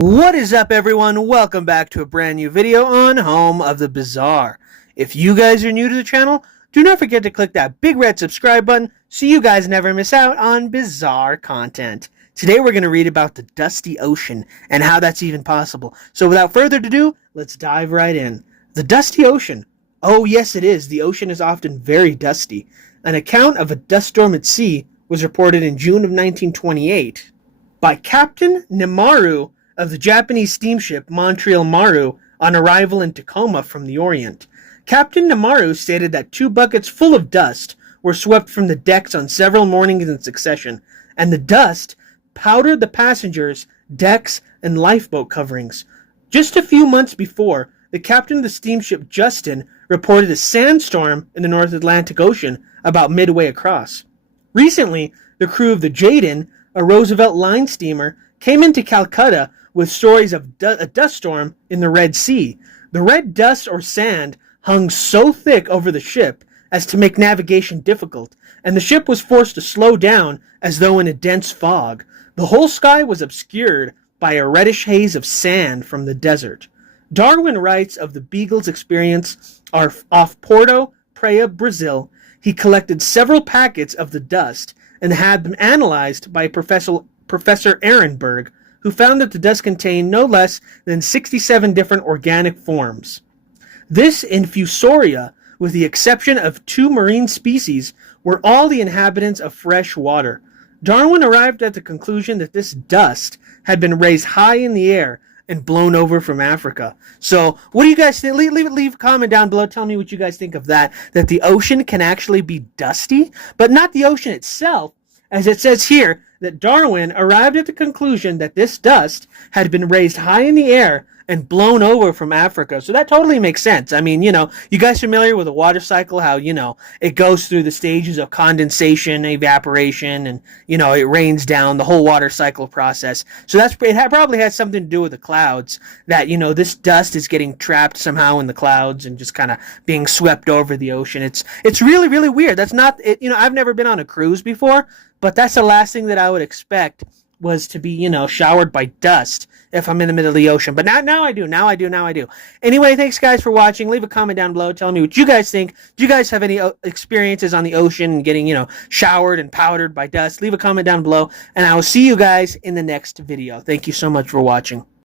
What is up, everyone? Welcome back to a brand new video on Home of the Bizarre. If you guys are new to the channel, do not forget to click that big red subscribe button so you guys never miss out on bizarre content. Today we're going to read about the dusty ocean and how that's even possible. So without further ado, let's dive right in. The dusty ocean. Oh yes, it is. The ocean is often very dusty. An account of a dust storm at sea was reported in June of 1928 by Captain Nemaru of the Japanese steamship Montreal Maru on arrival in Tacoma from the Orient. Captain Nemaru stated that 2 buckets full of dust were swept from the decks on several mornings in succession, and the dust powdered the passengers, decks, and lifeboat coverings. Just a few months before, the captain of the steamship Justin reported a sandstorm in the North Atlantic Ocean about midway across. Recently, the crew of the Jayden, a Roosevelt line steamer, came into Calcutta with stories of a dust storm in the Red Sea. The red dust or sand hung so thick over the ship as to make navigation difficult, and the ship was forced to slow down as though in a dense fog. The whole sky was obscured by a reddish haze of sand from the desert. Darwin writes of the Beagle's experience off Porto Praia, Brazil. He collected several packets of the dust and had them analyzed by Professor Ehrenberg, who found that the dust contained no less than 67 different organic forms. This infusoria, with the exception of 2 marine species, were all the inhabitants of fresh water. Darwin arrived at the conclusion that this dust had been raised high in the air and blown over from Africa. So, what do you guys think? Leave a comment down below. Tell me what you guys think of that. That the ocean can actually be dusty, but not the ocean itself, as it says here that Darwin arrived at the conclusion that this dust had been raised high in the air and blown over from Africa. So that totally makes sense. I mean, you guys familiar with the water cycle, how, it goes through the stages of condensation, evaporation, and, it rains down, the whole water cycle process. So it probably has something to do with the clouds, that, this dust is getting trapped somehow in the clouds and just kind of being swept over the ocean. It's really, really weird. That's not, I've never been on a cruise before, but that's the last thing that I would expect was to be, showered by dust if I'm in the middle of the ocean. But now I do. Anyway, thanks guys for watching. Leave a comment down below. Tell me what you guys think. Do you guys have any experiences on the ocean and getting, showered and powdered by dust? Leave a comment down below, and I will see you guys in the next video. Thank you so much for watching.